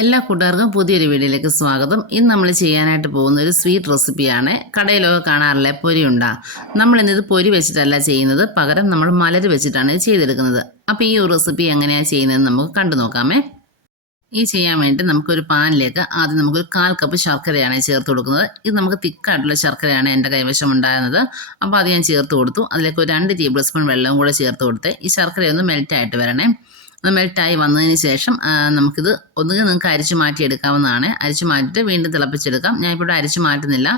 എല്ലാ കൂട്ടുകാർക്കും പുതിയൊരു വീഡിയോയിലേക്ക് സ്വാഗതം. ഇന്ന് നമ്മൾ ചെയ്യാനായിട്ട് പോകുന്ന ഒരു സ്വീറ്റ് റെസിപ്പിയാണ്. കടയിലൊക്കെ കാണാറില്ലേ പൊരിയുണ്ട. നമ്മളിന്നിത് പൊരി വെച്ചിട്ടല്ല ചെയ്യുന്നത്, പകരം നമ്മൾ മലര് വെച്ചിട്ടാണ് ഇത് ചെയ്തെടുക്കുന്നത്. അപ്പോൾ ഈ ഒരു റെസിപ്പി എങ്ങനെയാണ് ചെയ്യുന്നതെന്ന് നമുക്ക് കണ്ടു നോക്കാമേ. ഈ ചെയ്യാൻ വേണ്ടി നമുക്കൊരു പാനിലേക്ക് ആദ്യം നമുക്കൊരു 1/4 കപ്പ് ശർക്കരയാണ് ചേർത്ത് കൊടുക്കുന്നത്. ഇത് നമുക്ക് തിക്കായിട്ടുള്ള ശർക്കരയാണ് എൻ്റെ കൈവശം ഉണ്ടായിരുന്നത്. അപ്പോൾ അത് ഞാൻ ചേർത്ത് കൊടുത്തു. അതിലേക്ക് ഒരു 2 ടേബിൾ സ്പൂൺ വെള്ളവും കൂടെ ചേർത്ത് കൊടുത്ത് ഈ ശർക്കരയൊന്ന് മെൽറ്റായിട്ട് വരണേ. അത് മെൽറ്റായി വന്നതിന് ശേഷം നമുക്കിത് ഒന്നുകിൽ നിങ്ങൾക്ക് അരിച്ചു മാറ്റിയെടുക്കാവുന്നതാണ്. അരിച്ചു മാറ്റിയിട്ട് വീണ്ടും തിളപ്പിച്ചെടുക്കാം. ഞാനിപ്പോൾ ഇവിടെ അരിച്ചു മാറ്റുന്നില്ല,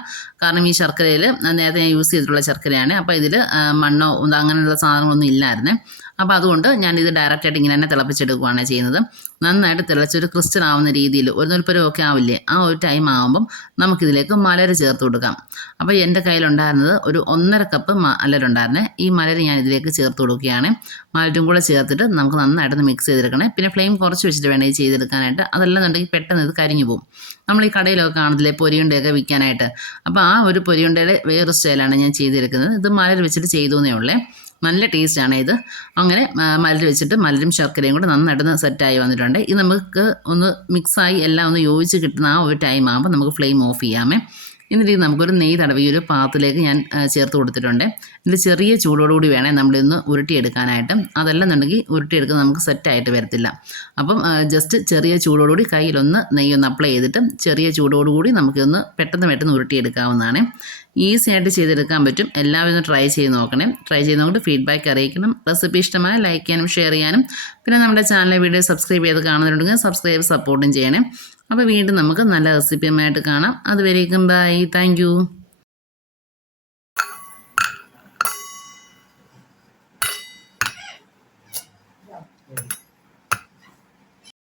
കാരണം ഈ ശർക്കരയിൽ നേരത്തെ ഞാൻ യൂസ് ചെയ്തിട്ടുള്ള ശർക്കരയാണ്. അപ്പോൾ ഇതിൽ മണ്ണോ അങ്ങനെയുള്ള സാധനങ്ങളൊന്നും ഇല്ലായിരുന്നേ. അപ്പോൾ അതുകൊണ്ട് ഞാനിത് ഡയറക്റ്റായിട്ട് ഇങ്ങനെ തന്നെ തിളപ്പിച്ചെടുക്കുകയാണ് ചെയ്യുന്നത്. നന്നായിട്ട് തിളച്ചൊരു ക്രിസ്റ്റൽ ആവുന്ന രീതിയിൽ ഒരു നുൽപ്പരമൊക്കെ ആവില്ലേ, ആ ഒരു ടൈം ആകുമ്പം നമുക്കിതിലേക്ക് മലര് ചേർത്ത് കൊടുക്കാം. അപ്പോൾ എൻ്റെ കയ്യിലുണ്ടായിരുന്നത് ഒരു 1.5 കപ്പ് മലരുണ്ടായിരുന്നേ. ഈ മലര് ഞാൻ ഇതിലേക്ക് ചേർത്ത് കൊടുക്കുകയാണ്. മലരും കൂടെ ചേർത്തിട്ട് നമുക്ക് നന്നായിട്ടൊന്ന് മിക്സ് ചെയ്തെടുക്കണേ. പിന്നെ ഫ്ലെയിം കുറച്ച് വെച്ചിട്ട് വേണം ഇത് ചെയ്തെടുക്കാനായിട്ട്. അതല്ലെന്നുണ്ടെങ്കിൽ പെട്ടെന്ന് ഇത് കരിഞ്ഞു പോകും. നമ്മൾ ഈ കടയിലൊക്കെ കാണത്തില്ലേ പൊരിയുണ്ടയൊക്കെ വിൽക്കാനായിട്ട്. അപ്പോൾ ആ ഒരു പൊരിയുണ്ടയുടെ വേറൊരു സ്റ്റൈലാണ് ഞാൻ ചെയ്തെടുക്കുന്നത്. ഇത് മലര് വെച്ചിട്ട് ചെയ്തു എന്നേ ഉള്ളേ. നല്ല ടേസ്റ്റാണ് ഇത്. അങ്ങനെ മലര് വെച്ചിട്ട് മലരും ശർക്കരയും കൂടെ നന്നായിട്ടൊന്ന് സെറ്റായി വന്നിട്ടുണ്ട്. ഇത് നമുക്ക് ഒന്ന് മിക്സായി എല്ലാം ഒന്ന് യോജിച്ച് കിട്ടുന്ന ആ ഒരു ടൈം ആകുമ്പോൾ നമുക്ക് ഫ്ലെയിം ഓഫ് ചെയ്യാമേ. എന്നിട്ട് നമുക്കൊരു നെയ്യ് തടവി ഒരു പാത്രത്തിലേക്ക് ഞാൻ ചേർത്ത് കൊടുത്തിട്ടുണ്ട്. ഇതിൽ ചെറിയ ചൂടോടുകൂടി വേണേൽ നമ്മളിന്ന് ഉരുട്ടിയെടുക്കാനായിട്ട്. അതല്ലെന്നുണ്ടെങ്കിൽ ഉരുട്ടിയെടുക്കുന്നത് നമുക്ക് സെറ്റായിട്ട് വരത്തില്ല. അപ്പം ജസ്റ്റ് ചെറിയ ചൂടോടുകൂടി കയ്യിലൊന്ന് നെയ്യൊന്ന് അപ്ലൈ ചെയ്തിട്ട് ചെറിയ ചൂടോടുകൂടി നമുക്കൊന്ന് പെട്ടെന്ന് ഉരുട്ടിയെടുക്കാവുന്നതാണ്. ഈസി ആയിട്ട് ചെയ്തെടുക്കാൻ പറ്റും. എല്ലാവരും ഒന്ന് ട്രൈ ചെയ്ത് നോക്കണേ. ട്രൈ ചെയ്ത് നോക്കിയിട്ട് ഫീഡ്ബാക്ക് അറിയിക്കണം. റെസിപ്പി ഇഷ്ടമായ ലൈക്ക് ചെയ്യാനും ഷെയർ ചെയ്യാനും പിന്നെ നമ്മുടെ ചാനലിലെ വീഡിയോ സബ്സ്ക്രൈബ് ചെയ്ത് കാണുന്നുണ്ടെങ്കിൽ സബ്സ്ക്രൈബ് സപ്പോർട്ടും ചെയ്യണേ. അപ്പോൾ വീണ്ടും നമുക്ക് നല്ല റെസിപ്പിയുമായിട്ട് കാണാം. അതുവരേക്കും ബൈ. Thank you.